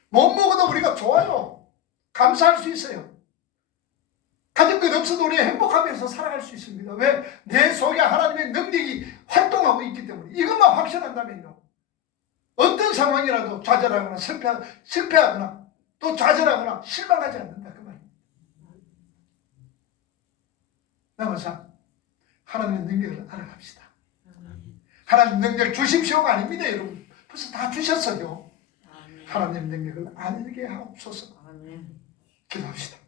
못 먹어도 우리가 좋아요. 감사할 수 있어요. 가진 것 없어도 우리 행복하면서 살아갈 수 있습니다. 왜? 내 속에 하나님의 능력이 활동하고 있기 때문에. 이것만 확신한다면요, 어떤 상황이라도 좌절하거나 실패하거나 또 좌절하거나 실망하지 않는다 그 말입니다. 남아서 하나님의 능력을 알아갑시다. 하나님 능력 주십시오가 아닙니다, 여러분. 벌써 다 주셨어요. 하나님 능력을 알게 하옵소서. 기도합시다.